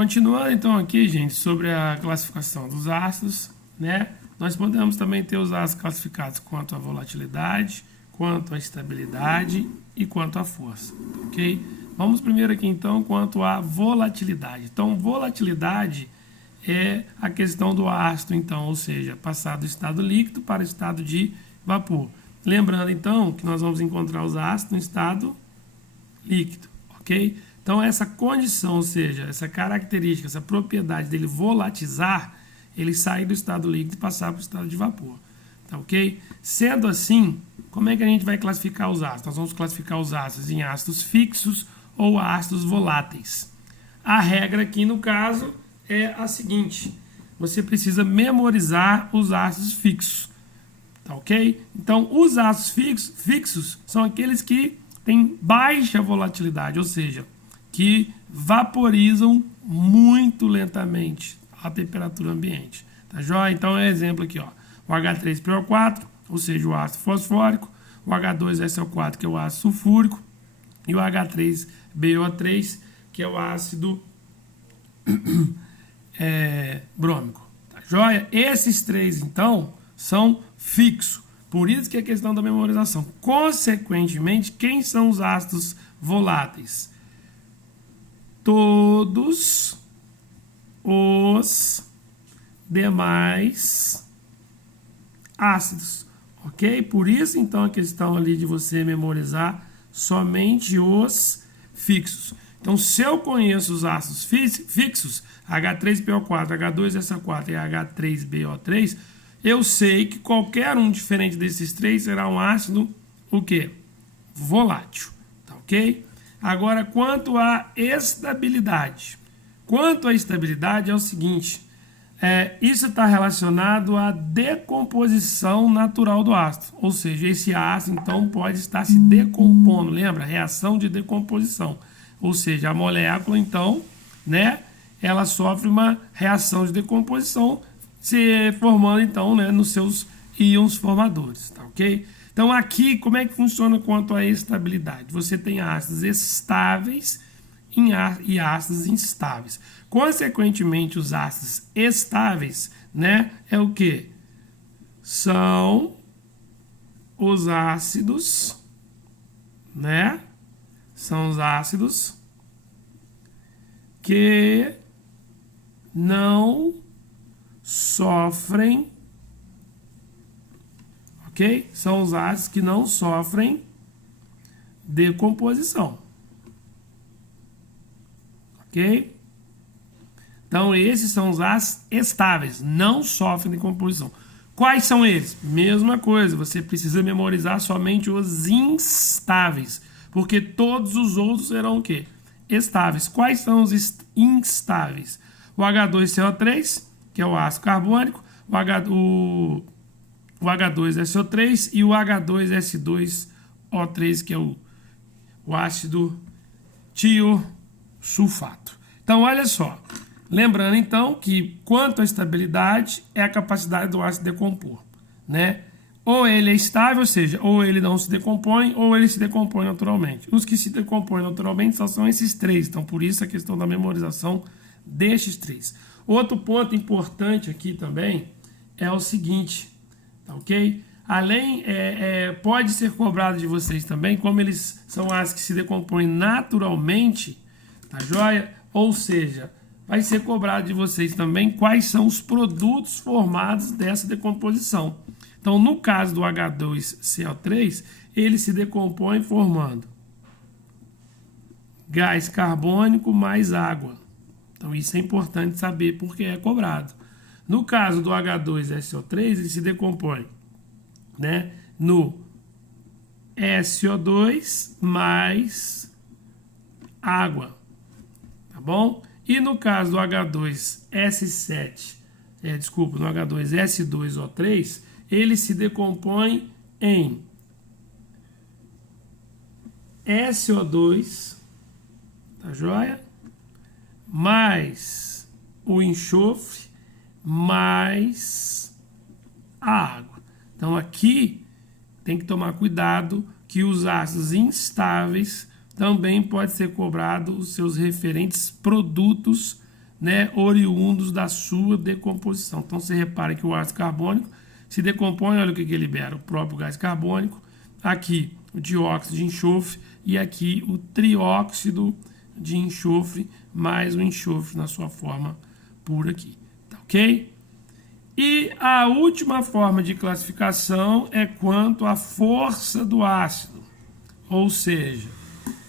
Continuando então aqui, gente, sobre a classificação dos ácidos, né? Nós podemos também ter os ácidos classificados quanto à volatilidade, quanto à estabilidade e quanto à força, ok? Vamos primeiro aqui então quanto à volatilidade. Então, volatilidade é a questão do ácido, então, ou seja, passar do estado líquido para o estado de vapor. Lembrando então que nós vamos encontrar os ácidos no estado líquido, ok? Então, essa condição, ou seja, essa característica, essa propriedade dele volatizar, ele sair do estado líquido e passar para o estado de vapor, tá ok? Sendo assim, como é que a gente vai classificar os ácidos? Nós vamos classificar os ácidos em ácidos fixos ou ácidos voláteis. A regra aqui, no caso, é a seguinte: você precisa memorizar os ácidos fixos, tá ok? Então, os ácidos fixos são aqueles que têm baixa volatilidade, ou seja, que vaporizam muito lentamente a temperatura ambiente, tá joia? Então, é exemplo aqui, ó, o H3PO4, ou seja, o ácido fosfórico, o H2SO4, que é o ácido sulfúrico, e o H3BO3, que é o ácido brômico, tá joia? Esses três, então, são fixos, por isso que é questão da memorização. Consequentemente, quem são os ácidos voláteis? Todos os demais ácidos, ok? Por isso, então, a questão ali de você memorizar somente os fixos. Então, se eu conheço os ácidos fixos, H3PO4, H2SO4 e H3BO3, eu sei que qualquer um diferente desses três será um ácido, o quê? Volátil, tá ok? Agora, quanto à estabilidade. Quanto à estabilidade é o seguinte, isso está relacionado à decomposição natural do ácido, ou seja, esse ácido então pode estar se decompondo, lembra? Reação de decomposição, ou seja, a molécula então, né, ela sofre uma reação de decomposição, se formando então, né, nos seus íons formadores, tá ok? Então aqui, como é que funciona quanto à estabilidade? Você tem ácidos estáveis e ácidos instáveis. Consequentemente, os ácidos estáveis, né, é o que? São os ácidos, né? São os ácidos que não sofrem, ok? São os ácidos que não sofrem decomposição. Ok? Então, esses são os ácidos estáveis, não sofrem decomposição. Quais são eles? Mesma coisa, você precisa memorizar somente os instáveis, porque todos os outros serão o quê? Estáveis. Quais são os instáveis? O H2CO3, que é o ácido carbônico, o H2SO3 e o H2S2O3, que é o ácido tiosulfato. Então, olha só. Lembrando, então, que quanto à estabilidade é a capacidade do ácido decompor, né? Ou ele é estável, ou seja, ou ele não se decompõe, ou ele se decompõe naturalmente. Os que se decompõem naturalmente só são esses três. Então, por isso a questão da memorização destes três. Outro ponto importante aqui também é o seguinte, tá ok? Além, pode ser cobrado de vocês também, como eles são ácidos que se decompõem naturalmente, tá joia? Ou seja, vai ser cobrado de vocês também quais são os produtos formados dessa decomposição. Então, no caso do H2CO3, ele se decompõe formando gás carbônico mais água. Então, isso é importante saber porque é cobrado. No caso do H2SO3, ele se decompõe, né, no SO2 mais água, tá bom? E no caso do H2S7, no H2S2O3, ele se decompõe em SO2, tá joia? Mais o enxofre, mais a água. Então aqui tem que tomar cuidado que os ácidos instáveis também pode ser cobrado os seus referentes produtos né, oriundos da sua decomposição. Então você repara que o ácido carbônico se decompõe, olha o que ele libera, o próprio gás carbônico, aqui o dióxido de enxofre e aqui o trióxido de enxofre, mais o enxofre na sua forma pura aqui, tá ok? E a última forma de classificação é quanto à força do ácido, ou seja,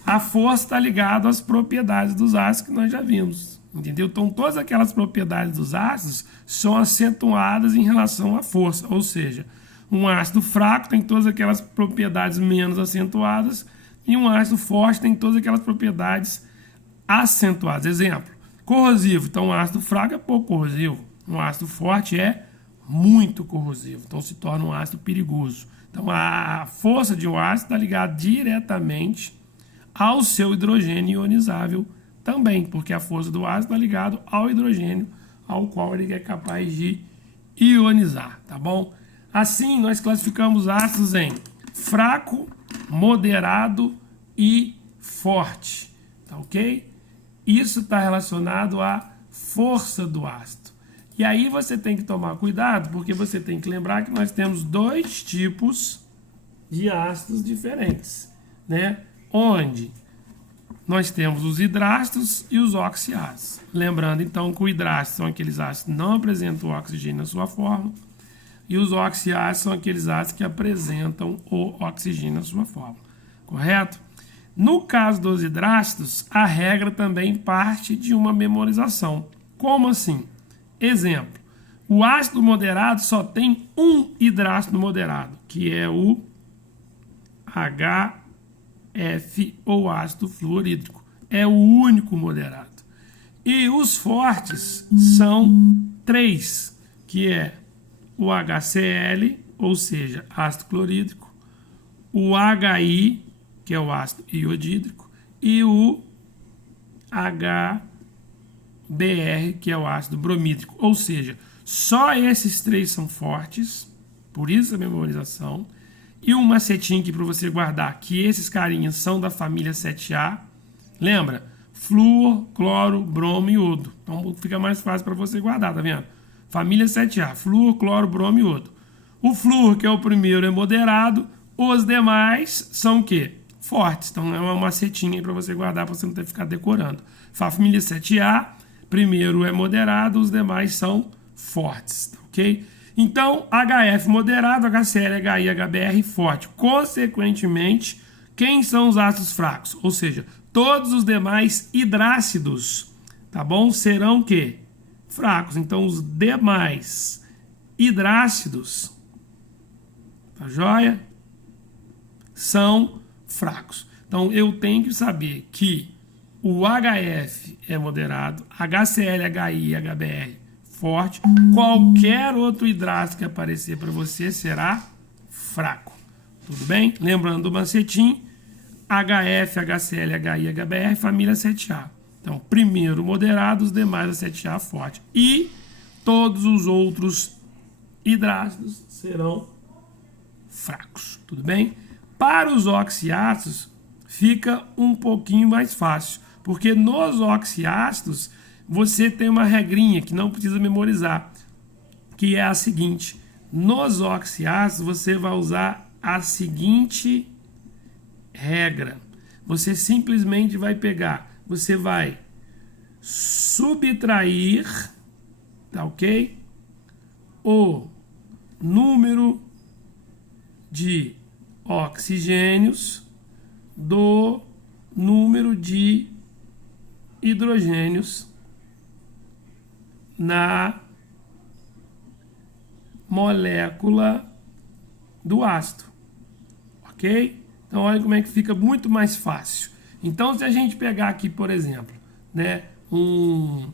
a força está ligada às propriedades dos ácidos que nós já vimos, entendeu? Então todas aquelas propriedades dos ácidos são acentuadas em relação à força, ou seja, um ácido fraco tem todas aquelas propriedades menos acentuadas e um ácido forte tem todas aquelas propriedades acentuadas. Exemplo, corrosivo. Então, um ácido fraco é pouco corrosivo. Um ácido forte é muito corrosivo. Então, se torna um ácido perigoso. Então, a força de um ácido está ligada diretamente ao seu hidrogênio ionizável também, porque a força do ácido está ligada ao hidrogênio ao qual ele é capaz de ionizar, tá bom? Assim, nós classificamos ácidos em fraco, moderado e forte, tá ok? Isso está relacionado à força do ácido. E aí você tem que tomar cuidado, porque você tem que lembrar que nós temos dois tipos de ácidos diferentes, né? Onde nós temos os hidrácidos e os oxiácidos. Lembrando, então, que o hidrácido são aqueles ácidos que não apresentam o oxigênio na sua forma, e os oxiácidos são aqueles ácidos que apresentam o oxigênio na sua forma, correto? No caso dos hidrácidos, a regra também parte de uma memorização. Como assim? Exemplo, o ácido moderado só tem um hidrácido moderado, que é o HF, ou ácido fluorídrico. É o único moderado. E os fortes são 3, que é o HCl, ou seja, ácido clorídrico, o HI, que é o ácido iodídrico, e o HBr, que é o ácido bromídrico. Ou seja, só esses 3 são fortes, por isso a memorização. E um macetinho aqui para você guardar, que esses carinhas são da família 7A. Lembra? Flúor, cloro, bromo e iodo. Então fica mais fácil para você guardar, tá vendo? Família 7A, flúor, cloro, bromo e iodo. O flúor, que é o primeiro, é moderado. Os demais são o quê? Fortes. Então é uma macetinha aí para você guardar, para você não ter que ficar decorando. Família 7A, primeiro é moderado, os demais são fortes, tá ok? Então, HF moderado, HCl, HI, HBr forte. Consequentemente, quem são os ácidos fracos? Ou seja, todos os demais hidrácidos, tá bom? Serão o quê? Fracos. Então, os demais hidrácidos, tá joia? São fracos. Então, eu tenho que saber que o HF é moderado, HCl, HI, HBr forte. Qualquer outro hidrácido que aparecer para você será fraco. Tudo bem? Lembrando do macetim, HF, HCl, HI, HBr, família 7A. Então, primeiro moderado, os demais a 7A forte. E todos os outros hidrácidos serão fracos. Tudo bem? Para os oxiácidos, fica um pouquinho mais fácil. Porque nos oxiácidos, você tem uma regrinha que não precisa memorizar. Que é a seguinte. Nos oxiácidos, você vai usar a seguinte regra. Você simplesmente vai pegar, você vai subtrair, tá ok? O número de oxigênios do número de hidrogênios na molécula do ácido, ok? Então, olha como é que fica muito mais fácil. Então, se a gente pegar aqui, por exemplo, né, um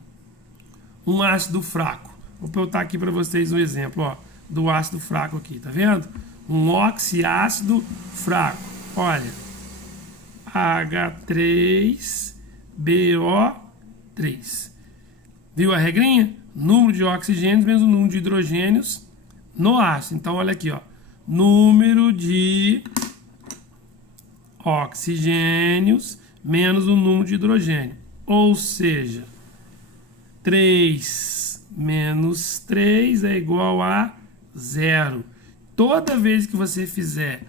ácido fraco, vou botar aqui para vocês um exemplo, ó, do ácido fraco aqui, tá vendo? Um oxiácido fraco, olha, H3BO3. Viu a regrinha? Número de oxigênios menos o número de hidrogênios no ácido. Então, olha aqui, ó, número de oxigênios menos o número de hidrogênio. Ou seja, 3 menos 3 é igual a 0. Toda vez que você fizer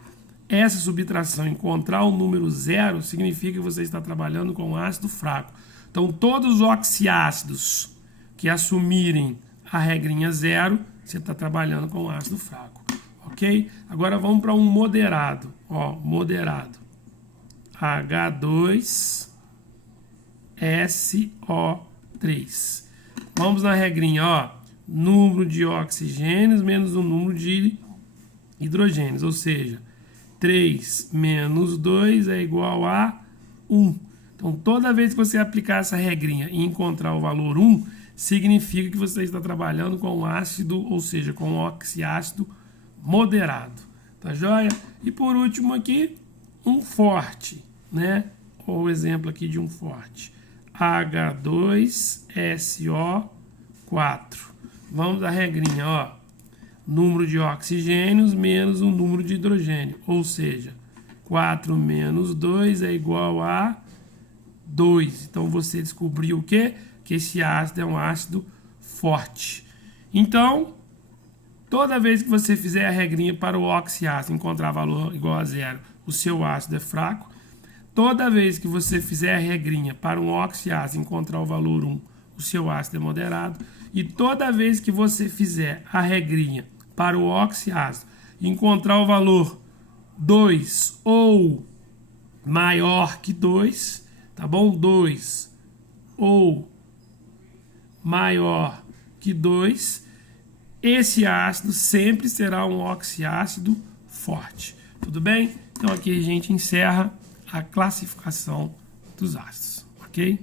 essa subtração e encontrar o número 0, significa que você está trabalhando com ácido fraco. Então, todos os oxiácidos que assumirem a regrinha 0, você está trabalhando com ácido fraco. Ok? Agora vamos para um moderado. Ó, moderado. H2SO3. Vamos na regrinha, ó. Número de oxigênios menos o número de hidrogênios. Ou seja, 3 menos 2 é igual a 1. Então, toda vez que você aplicar essa regrinha e encontrar o valor 1, significa que você está trabalhando com ácido, ou seja, com oxiácido moderado. Tá joia? E por último aqui, um forte, né? Ou o exemplo aqui de um forte. H2SO4. Vamos à regrinha, ó. Número de oxigênios menos o número de hidrogênio. Ou seja, 4 menos 2 é igual a 2. Então, você descobriu o quê? Que esse ácido é um ácido forte. Então, toda vez que você fizer a regrinha para o oxiácido encontrar valor igual a 0, o seu ácido é fraco. Toda vez que você fizer a regrinha para um oxiácido encontrar o valor 1, o seu ácido é moderado. E toda vez que você fizer a regrinha para o oxiácido encontrar o valor 2 ou maior que 2, tá bom? 2 ou maior que 2, esse ácido sempre será um oxiácido forte. Tudo bem? Então aqui a gente encerra a classificação dos ácidos, ok?